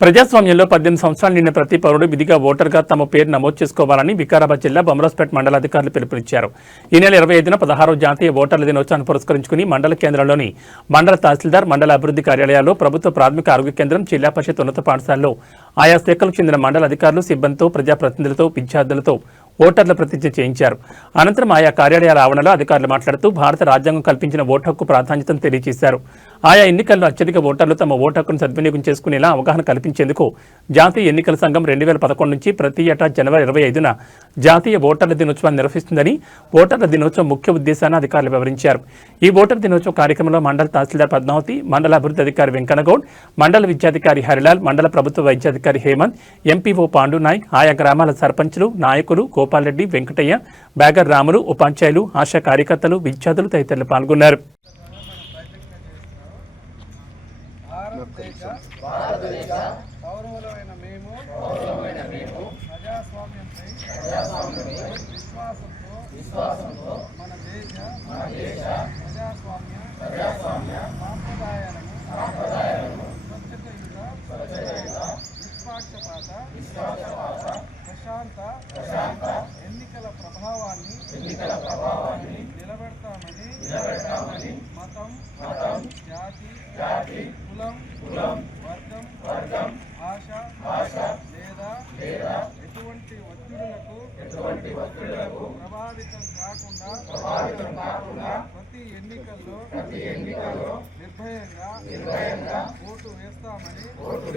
ప్రజాస్వామ్యంలో 18 సంవత్సరాలు నిండిన ప్రతి పౌరుడు విధిగా ఓటర్గా తమ పేరు నమోదు చేసుకోవాలని వికారాబాద్ జిల్లా బొమ్మరాజ్పేట మండల అధికారులు పిలుపునిచ్చారు. ఈ నెల 25న 16వ జాతీయ ఓటర్ల దినోత్సవాన్ని పురస్కరించుకుని మండల కేంద్రంలోని మండల తహసీల్దార్, మండల అభివృద్ధి కార్యాలయాల్లో, ప్రభుత్వ ప్రాథమిక ఆరోగ్య కేంద్రం, జిల్లా పరిషత్ ఉన్నత పాఠశాలలో ఆయా శాఖలకు చెందిన మండల అధికారులు, సిబ్బందితో, ప్రజాప్రతినిధులతో, విద్యార్థులతో ఓటర్ల ప్రతిజ్ఞ చేయించారు. అనంతరం ఆయా కార్యాలయాల ఆవరణలో అధికారులు మాట్లాడుతూ భారత రాజ్యాంగం కల్పించిన ఓటు హక్కు ప్రాధాన్యతను తెలియజేశారు. ఆయా ఎన్నికల్లో అత్యధిక ఓటర్లు తమ ఓటు హక్కును సద్వినియోగం చేసుకునేలా అవగాహన కల్పించేందుకు జాతీయ ఎన్నికల సంఘం 2011 నుంచి ప్రతి ఏటా జనవరి 25న జాతీయ ఓటర్ల దినోత్సవాన్ని నిర్వహిస్తుందని, ఓటర్ల దినోత్సవం ముఖ్య ఉద్దేశాన్ని అధికారులు వివరించారు. ఈ ఓటర్ దినోత్సవం కార్యక్రమంలో మండల తహసీల్దార్ పద్మావతి, మండల అభివృద్ధి అధికారి వెంకన్నగౌడ్, మండల విద్యాధికారి హరిలాల్, మండల ప్రభుత్వ వైద్యాధికారి హేమంత్, ఎంపీఓ పాండు నాయక్, ఆయా గ్రామాల సర్పంచులు, నాయకులు, గోపాల్ రెడ్డి, వెంకటయ్య, బ్యాగర్ రాములు, ఉపాధ్యాయులు, ఆశా కార్యకర్తలు, విద్యార్థులు తదితరులు పాల్గొన్నారు. భారతదేశ పౌరులైన మేము ప్రజాస్వామ్యంపై విశ్వాసంతో మన దేశ ప్రజాస్వామ్య సాంప్రదాయాలను స్వచ్ఛతయుత నిష్పాక్షపాత ప్రశాంత ఎన్నికల ప్రభావాన్ని నిలబెడతామని మతం జాతి కులం వర్గం భాష లేదా ఎటువంటి ఒత్తిడులకు ప్రభావితం కాకుండా ప్రతి ఎన్నికల్లో నిర్భయంగా ఓటు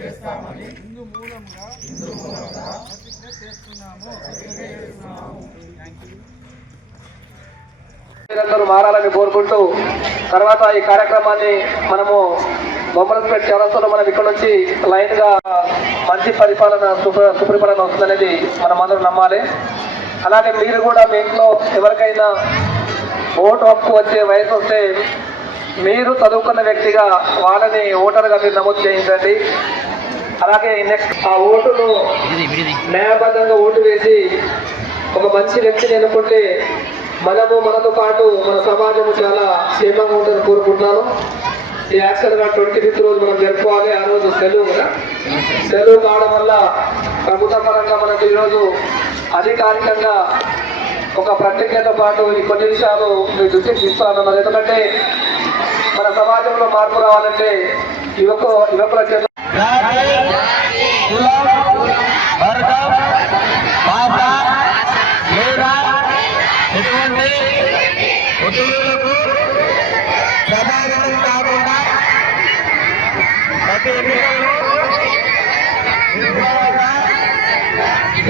వేస్తామని ఇందు మూలంగా ప్రతిజ్ఞ చేస్తున్నాము. అందరూ మారాలని కోరుకుంటూ తర్వాత ఈ కార్యక్రమాన్ని మనము బొమ్మరాజ్పేట చౌరస్తాలో మనం ఇక్కడ నుంచి లైన్ గా మంచి పరిపాలన సుపరిపాలన వస్తుందనేది మనం అందరూ నమ్మాలి. అలాగే మీరు కూడా మీ ఇంట్లో ఎవరికైనా ఓటు హక్కు వచ్చే వయసు వస్తే మీరు చదువుకున్న వ్యక్తిగా వాళ్ళని ఓటర్గా మీరు నమోదు చేయించండి. అలాగే నెక్స్ట్ ఆ ఓటును న్యాయబద్ధంగా ఓటు వేసి ఒక మంచి వ్యక్తిని ఎన్నుకుంటే మనతో పాటు మన సమాజము చాలా క్షేమంగా ఉంటుందని కోరుకుంటున్నాను. ఈ యాక్చువల్గా 25th రోజు మనం జరుపుకోవాలి. ఆ రోజు సెలవు కావడం వల్ల ప్రభుత్వ పరంగా మనకు ఈరోజు అధికారికంగా ఒక ప్రత్యేకతతో పాటు ఈ కొన్ని విషయాలు మీ దృష్టికి తీసుకురానున్నారు. ఎందుకంటే మన సమాజంలో మార్పు రావాలంటే యువకుల చేత ప్రతి ఎన్నికల్లో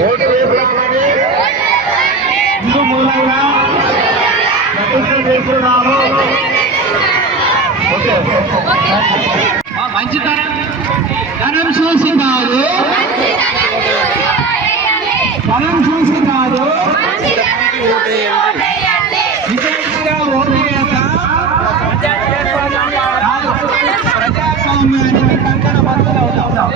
ఓటు వేద్దామని ఇందు మూలంగా ప్రతిజ్ఞ చేస్తున్నాము. మంచితనం చూసి కాదు, ధనం చూసి కాదు, విజయంగా ఓటు ప్రజాస్వామ్యానికి కంకణ బద్దులు అవుతాం.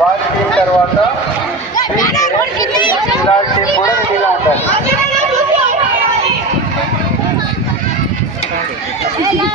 వాటి తర్వాత ఇలాంటి కూడా ఇలా ఉంటాయి. ఎలా